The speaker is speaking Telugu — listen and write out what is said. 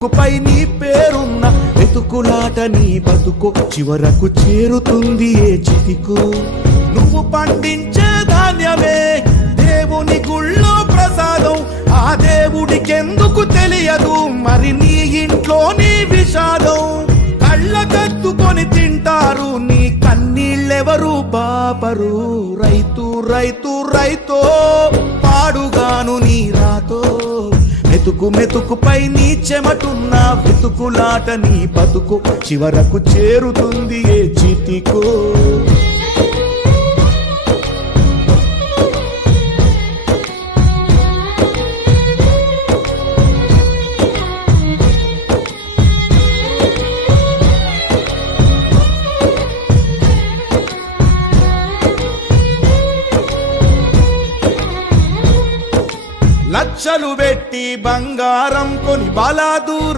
పై నీ పేరున్న వెతుకులాట నీ బతుకు చివరకు చేరుతుంది ఏ చితికు. నువ్వు పండించే ధాన్యమే దేవుని గుళ్ళో ప్రసాదం, ఆ దేవుడికెందుకు తెలియదు మరి నీ ఇంట్లో నీ విషాదం. కళ్ళ కత్తుకొని తింటారు నీ కన్నీళ్ళెవరు బాపరు. రైతు రైతు రైతో పాడుగాను నీ రాతో, మెతుకు మెతుకుపై నీ చెమటున్న వెతుకులాట నీ బతుకు చివరకు చేరుతుంది ఏ చితికో. లక్షలు పెట్టి బంగారం కొని బలాదూర్